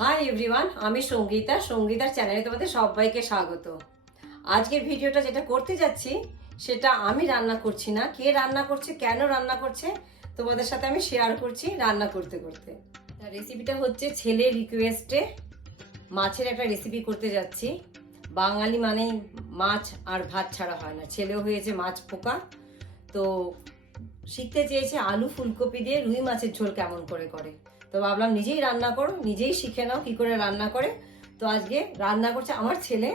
Hi everyone, আমি সঙ্গীতার চ্যানেলে তোমাদের সবাইকে স্বাগত। আজকের ভিডিওটা যেটা করতে যাচ্ছি সেটা আমি রান্না করছি না, কে রান্না করছে, কেন রান্না করছে তোমাদের সাথে আমি শেয়ার করছি রান্না করতে করতে। রেসিপিটা হচ্ছে ছেলের রিকোয়েস্টে মাছের একটা রেসিপি করতে যাচ্ছি। বাঙালি মানেই মাছ আর ভাত ছাড়া হয় না, ছেলেও হয়েছে মাছ পোকা, তো শিখতে চেয়েছে আলু ফুলকপি দিয়ে রুই মাছের ঝোল কেমন করে করে। তো ভাবলাম নিজেই রান্না করো, নিজেই শিখে নাও কি করে রান্না করে। তো আজকে রান্না করছে আমার ছেলে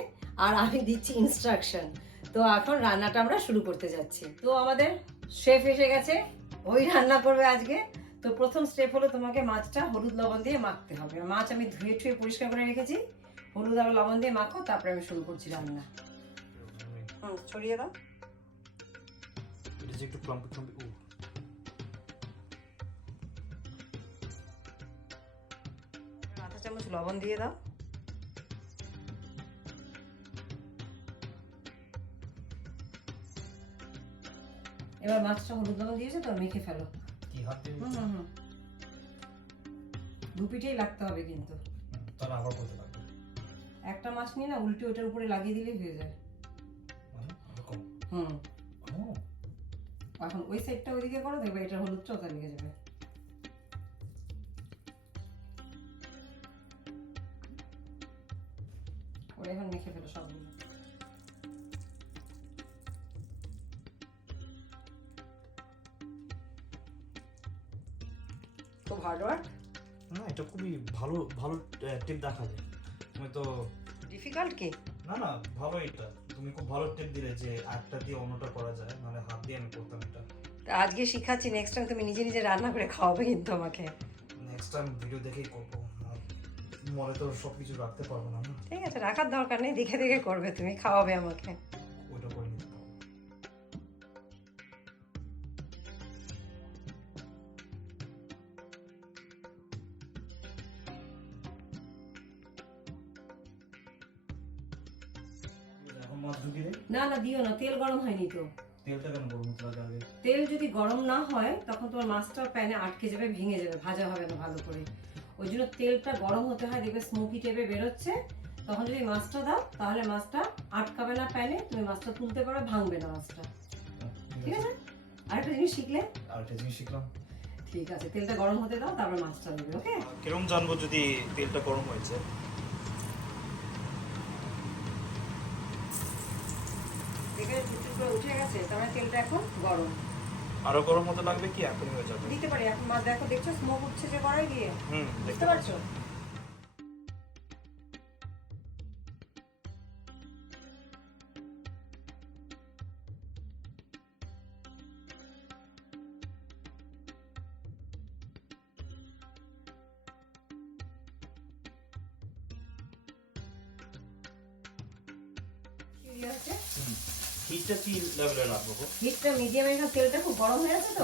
আর আমি দিচ্ছি ইনস্ট্রাকশন। তো এখন রান্নাটা আমরা শুরু করতে যাচ্ছি। তো আমাদের শেফ এসে গেছে, ওই রান্না করবে আজকে। তো প্রথম স্টেপ হলো তোমাকে মাছটা হলুদ লবণ দিয়ে মাখতে হবে। মাছ আমি ধুয়ে টুয়ে পরিষ্কার করে রেখেছি, হলুদ আর লবণ দিয়ে মাখো, তারপরে আমি শুরু করছি রান্না। ছড়িয়ে দাও। একটু আধা চামচ লবণ দিয়ে দাও। এবার মাছটা হলুদ লবণ দিয়েছে তো মেখে ফেলো। কি হাত দিয়ে? দু পিঠেই লাগতে হবে কিন্তু। তাহলে আবার করতে লাগবে। একটা মাছ নিয়ে না উল্টে ওটার উপরে লাগিয়ে দিলেই হয়ে যায়। এখন ওই সাইডটা ওইদিকে করো, দেখবে এটা হলুদটা ওটা লেগে যাবে। ওরা এখন মেখে ফেলো সবগুলো। খুব হার্ড ওয়ার্ক না, এটা খুবই ভালো ভালো টিপ দেখালে। তুমি তো ডিফিকাল্ট কি? না না, ভালো। এটা তুমি খুব ভালো টিপ দিলে যে একটা দিয়ে অন্যটা করা যায়, মানে হাত দিয়ে আমি করতাম এটা। আজকে শিখাচ্ছি, নেক্সট টাইম তুমি নিজে নিজে রান্না করে খাওয়াবে কিন্তু আমাকে। নেক্সট টাইম ভিডিও দেখেই করবো, মনে তো সবকিছু রাখতে পারবো না। ঠিক আছে, রাখার দরকার নেই, দেখে দেখে করবে, তুমি খাওয়াবে আমাকে। ওইটা করে নিতে পারবো। না না দিও না, তেল গরম হয়নি তো। তেলটা কেন গরম হতে লাগে? তেল যদি গরম না হয় তখন তোমার মাছটা প্যানে আটকে যাবে, ভেঙে যাবে, ভাজা হবে না ভালো করে। ওই জন্য তেলটা গরম হতে হয়, দেখবে স্মোকি টাইপে বেরোচ্ছে। তখন যদি মাছটা দাও তাহলে মাছটা আটকাবে না প্যানে, তুমি মাছটা তুলতে পারো, ভাঙবে না মাছটা। ঠিক আছে? আরেকটা জিনিস শিখলাম। ঠিক আছে, তেলটা গরম হতে দাও, তারপর মাছটা দেবে। ওকে? কিরকম জানবো যদি তেলটা গরম হয়েছে? দেখে টুকটুক করে উঠে গেছে, তার মানে তেলটা এখন গরম। আরো গরম হতে লাগবে কি এখনই হয়ে যাবে? দিতে পারি এখন। মাছ দেখো, দেখছো স্মোক উঠছে যে কড়াই দিয়ে, বুঝতে পারছো? হিটটা কি লেভেলে রাখবো? হিটটা মিডিয়ামে রাখো, তেলটা খুব গরম হয়ে আছে তো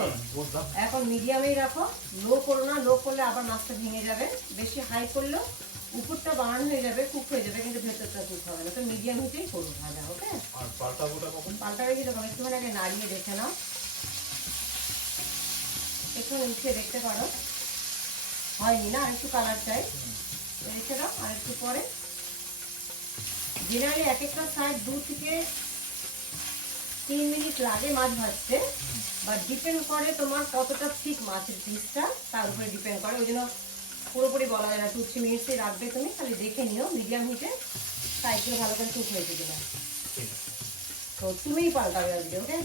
এখন মিডিয়ামেই রাখো। লো করো না, লো করলে আবার মাছটা ভেঙে যাবে। বেশি হাই করলেও উপরটা বার্ন হয়ে যাবে, কুক হয়ে যাবে, কিন্তু ভেতরটা কুক হবে না। তো মিডিয়াম হিটেই করো ভাজা। ওকে? আর পাল্টাবোটা কখন? পাল্টাবে কি তখন একটুখানি আগে নাড়িয়ে দেখে নাও, একটু উঠিয়ে দেখতে পারো। হয়নি না, আর একটু কালার চাই, রেখে দাও। আর একটু পরে জেনারেলি এক একটা সাইড 2 থেকে 3 মিনিট লাগে মাছ ভাজতে, বাট ডিপেন্ড করে তোমার কতটা ঠিক মাছের পিসটা, তার উপরে ডিপেন্ড করে। ওই জন্য পুরোপুরি বলা যায় না, 2-3 মিনিটসই রাখবে। তুমি খালি দেখে নিও মিডিয়াম হিটে সাইডগুলো ভালো করে কুক হয়েছে কিনা। তো তুমিই পাল্টাবে আজকে। ওকে?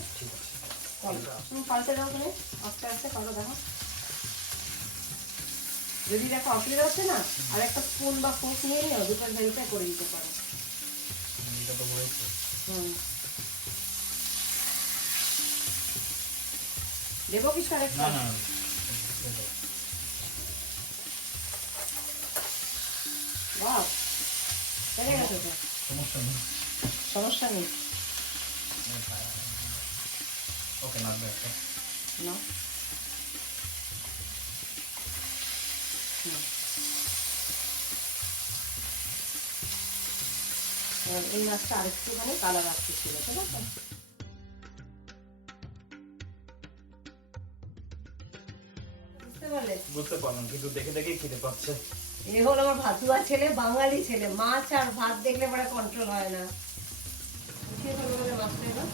তুমি পাল্টে দাও, তুমি আস্তে আস্তে পাল্টা দেখো। যদি দেখো অসুবিধা হচ্ছে না, আর একটা স্পুন বা ফোর্ক নিয়ে নিও, দুটো ভেরিফাই করে দিতে পারো। দেবো কিছু আরেকটা? বাহ, চলে গেছে তো, সমস্যা নেই। ওকে, লাগবে একটা না এই মাছটা আরেকটুখানি কালার আসতে ছিল, ঠিক আছে? বুঝতে পারলাম, কিন্তু দেখে দেখেই খেতে পাচ্ছে। এ হলো আমার ভাতুয়া ছেলে, বাঙালি ছেলে, মাছ আর ভাত দেখলে পরে কন্ট্রোল হয় না। উঠিয়ে ফেলবো বলে মাছটা এবার।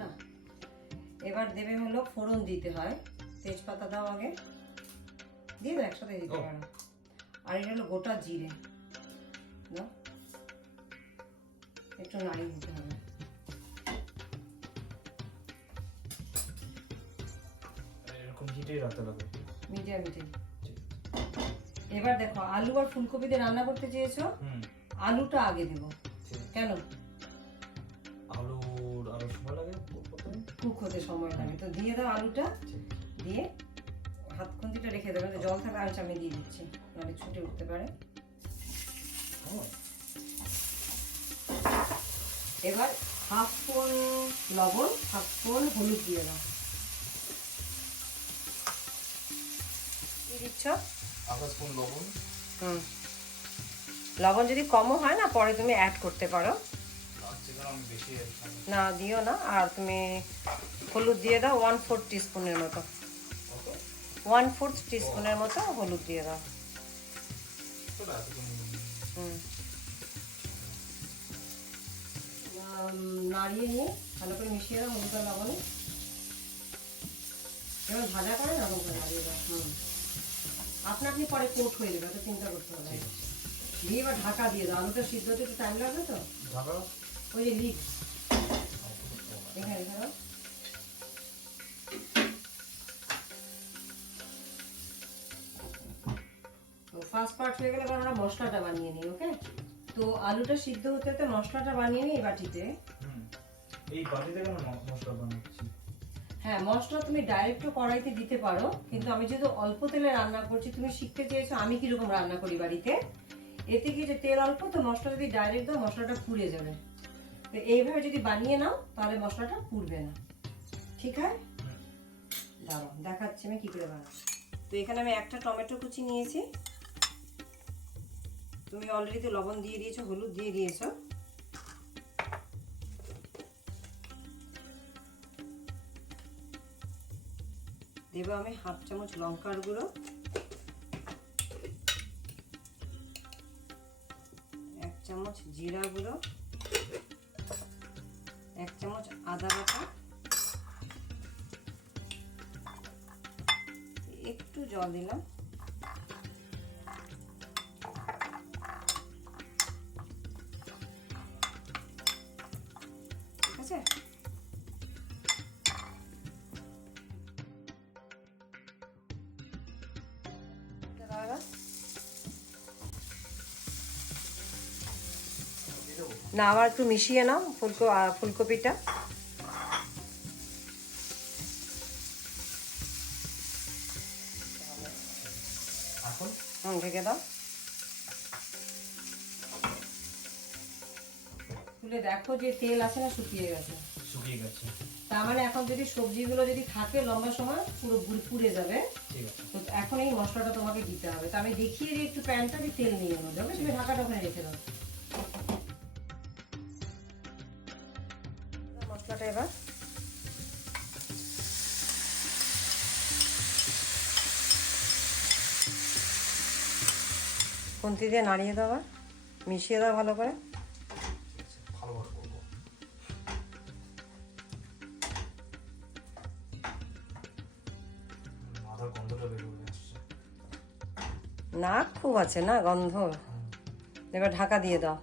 না, এবার দেবে হলো ফোড়ন দিতে হয়, তেজপাতা দাও আগে, দিয়ে দাও একসাথে দিতে পারো। আর এটা হলো গোটা জিরে দাও, একটু নাড়িয়ে দিতে হবে। এরকম হিটেই রাখতে লাগবে, মিডিয়াম হিটে। এবার দেখো আলু আর ফুলকপি দিয়ে রান্না করতে চেয়েছো, আলুটা আগে দেবো। কেন? আলুর আরো সময় লাগে কুক হতে সময় লাগে, তো দিয়ে দাও আলুটা, দিয়ে হাত খুন্তিটা রেখে দেবে, জল থাকা আলু আমি দিয়ে দিচ্ছি, নাহলে ছুটে উঠতে পারে। এবার হাফ স্পুন লবণ, হাফ স্পুন হলুদ দিয়ে দাও। কি দিচ্ছ? হাফ স্পুন লবণ। লবণ যদি কমও হয় না পরে তুমি অ্যাড করতে পারো, না দিও না। আর তুমি হলুদ দিয়ে দাও 1/4 টিস্পুনের মতো, 1/4 টিস্পুনের মতো হলুদ দিয়ে দাও। নাড়িয়ে নিয়ে ভালো করে মিশিয়ে দাও হলুদ আর লবণে। এবার ভাজা করে না ওরকম নাড়িয়ে দাও। আপনা আপনি পরে কোট হয়ে যাবে, তো চিন্তা করতে হবে। দিয়ে এবার ঢাকা দিয়ে দাও, আলুটা সিদ্ধ হতে একটু টাইম লাগবে তো। ওই যে লিড এখানে ধরো, তো ফার্স্ট পার্ট হয়ে গেলে এবার আমরা মশলাটা বানিয়ে নিই। ওকে, তো আলুটা সিদ্ধ হতে হতে মশলাটা বানিয়ে নিই এই বাটিতে। এই বাটিতে কেন মশলা বানাচ্ছি? হ্যাঁ, মশলা তুমি ডাইরেক্ট কড়াইতে দিতে পারো, কিন্তু আমি যেহেতু অল্প তেলে রান্না করছি, তুমি শিখতে চেয়েছো আমি কিরকম রান্না করি বাড়িতে, এতে কি যে তেল অল্প, তো মশলা যদি ডাইরেক্ট দাও মশলাটা পুড়ে যাবে। তো এইভাবে যদি বানিয়ে নাও তাহলে মশলাটা পুড়বে না। ঠিক আছে, দাঁড়াও দেখাচ্ছি আমি কি করে বানাবো। তো এখানে আমি একটা টমেটো কুচি নিয়েছি, তুমি অলরেডি তো লবণ দিয়ে দিয়েছো, হলুদ দিয়ে দিয়েছো। দেব আমি হাফ চামচ লঙ্কার গুঁড়ো, 1 চামচ জিরা গুঁড়ো, 1 চামচ আদা বাটা, একটু জল দিলাম, ঠিক আছে। না আবার একটু মিশিয়ে নাও ফুলকপিটা। ঢেকে দাও, তুলে দেখো যে তেল আছে না শুকিয়ে গেছে। শুকিয়ে গেছে, তার মানে এখন যদি সবজিগুলো যদি থাকে লম্বা সময় পুরো পুড়ে যাবে। তো এখন এই মশলাটা তোমাকে দিতে হবে। তো আমি দেখিয়ে দিই একটু প্যানটা, যে তেল নিয়ে নেবো, যাবে তুমি ঢাকাটা ওখানে রেখে দাও। মশলাটা এবার খুন্তি দিয়ে নাড়িয়ে দাও, মিশিয়ে দাও ভালো করে। না খুব আছে না গন্ধ, এবার ঢাকা দিয়ে দাও।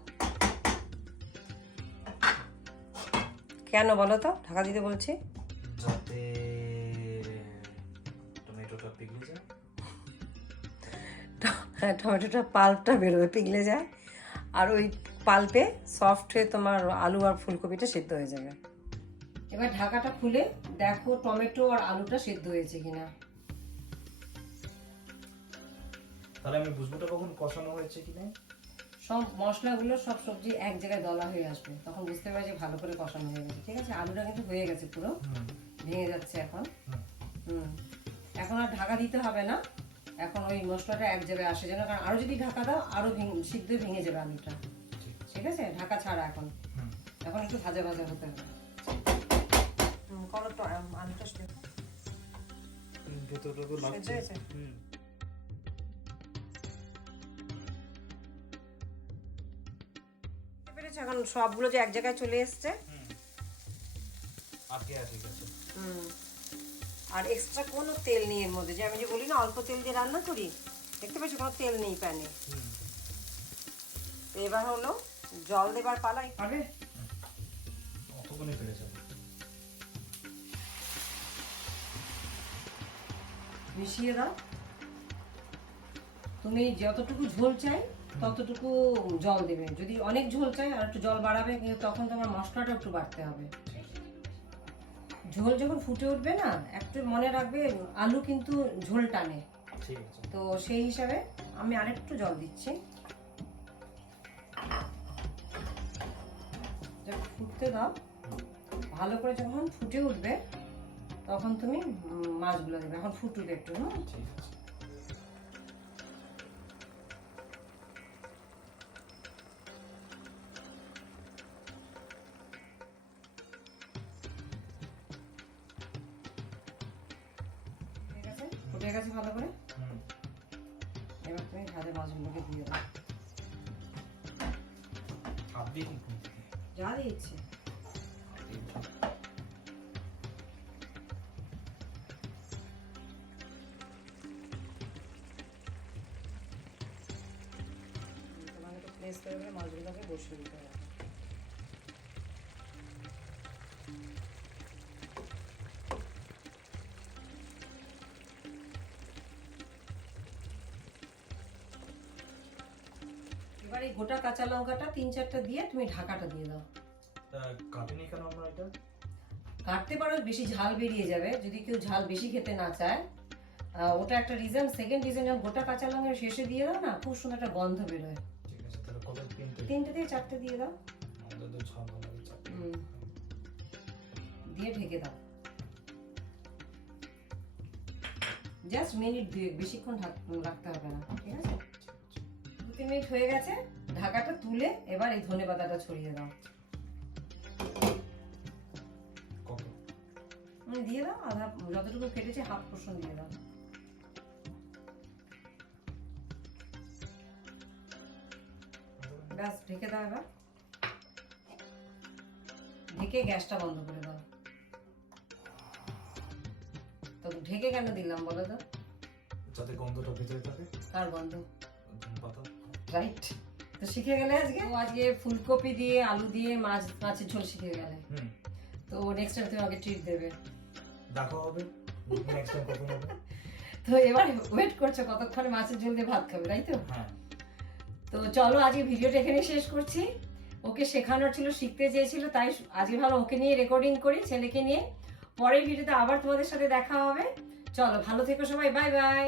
কেন বলো তো ঢাকা দিতে বলছি? যাতে টমেটোটা পিঘলে যায়। হ্যাঁ, টমেটোটা পাল্পটা বেরোবে, পিঘলে যায়, আর ওই পাল্পে সফট হয়ে তোমার আলু আর ফুলকপিটা সিদ্ধ হয়ে যাবে। এবার ঢাকাটা খুলে দেখো টমেটো আর আলুটা সিদ্ধ হয়েছে কিনা। তাহলে আমি বুঝবোটা কখন কষানো হয়েছে কিনা? সব মশলাগুলো সব সবজি এক জায়গায় দলা হয়ে আসবে, তখন বুঝতে পারবে যে ভালো করে কষানো হয়ে গেছে। ঠিক আছে, আলুটা কিন্তু হয়ে গেছে, পুরো ভেঙে যাচ্ছে এখন। এখন আর ঢাকা দিতে হবে না, এখন ওই মশলাটা এক জায়গায় আসে যেন, কারণ আরো যদি ঢাকা দাও আরো সিদ্ধ ভেঙে যাবে আলুটা। ঠিক আছে, ঢাকা ছাড়া এখন এখন একটু ভাজা ভাজা হতে হবে। করো তো আলুটা ভেতরটা লাগছে। এখন সবগুলো যে এক জায়গায় চলে এসছে। আর এক্সট্রা কোনো তেল নেই এর মধ্যে, যে আমি যে বলি না অল্প তেল দিয়ে রান্না করি, দেখতে পাচ্ছি কোনো তেল নেই প্যানে। এবার হলো জল দেবার পালা। পারবে? মিশিয়ে দাও। তুমি যতটুকু ঝোল চাই ততটুকু জল দেবে, যদি অনেক ঝোল চাই আর একটু জল বাড়াবে, কিন্তু তখন তোমার মশলাটা একটু বাড়তে হবে। ঝোল যখন ফুটে উঠবে না, একটু মনে রাখবে আলু কিন্তু ঝোল টানে, তো সেই হিসাবে আমি আরেকটু জল দিচ্ছি। ফুটতে দাও ভালো করে, যখন ফুটে উঠবে তখন তুমি মাছগুলো দেবে। এখন ফুটুবে একটু। ফুটে গেছে ভালো করে। এবার তুমি ভাজা মাছগুলোকে দিয়ে দাও। যা দিয়েছে তোমাকে প্লেস করে মাছগুলোকে বসিয়ে দিতে হবে। এবার এই গোটা কাঁচা লঙ্কাটা 3-4টা দিয়ে তুমি ঢাকাটা দিয়ে দাও। কাটেনি কেন আমরা এটা? কাটতে পারো, বেশি ঝাল বেরিয়ে যাবে যদি কেউ ঝাল বেশি খেতে না চায়, ওটা একটা রিজন। সেকেন্ড রিজন, যখন গোটা কাঁচা লঙ্কা শেষে দিয়ে দাও না, খুব সুন্দর একটা গন্ধ বেরোয়। ঠিক আছে, তাহলে কত? 3টে থেকে 4টে দিয়ে দাও। আমাদের তো ঝাল লাগে 4টে। দিয়ে ঢেকে দাও। জাস্ট মিনিট 2, বেশিক্ষণ রাখতে হবে না। ঠিক আছে, 2-3 মিনিট হয়ে গেছে, ঢাকাটা তুলে এবার এই ধনেপাতাটা ছড়িয়ে দাও। দিয়ে দাও আধা, যতটুকু কেটেছে হাফ পোর্শন দিয়ে দাও। ব্যাস, ঢেকে দাও। এবার ঢেকে গ্যাসটা বন্ধ করে দাও। তো ঢেকে কেন দিলাম বলো তো? যাতে গন্ধটা ভিতরে থাকে। কার গন্ধ? পাতা। রাইট। তো শিখে গেলে আজকে। আজকে ফুলকপি দিয়ে আলু দিয়ে মাছের ঝোল শিখে গেলে। তো নেক্সট টাইম তুমি আমাকে ট্রিট দেবে। দেখা হবে নেক্সট টাইম কখন হবে। তো এবার ওয়েট করছো কতক্ষণে মাছের ঝোল দিয়ে ভাত খাবে, তাই তো? হ্যাঁ। তো চলো আজকে ভিডিওটা এখানে শেষ করছি। ওকে শেখানোর ছিল, শিখতে চেয়েছিল, তাই আজকে ভালো ওকে নিয়ে রেকর্ডিং করি, ছেলেকে নিয়ে। পরের ভিডিওতে আবার তোমাদের সাথে দেখা হবে। চলো, ভালো থেকো সবাই, বাই বাই।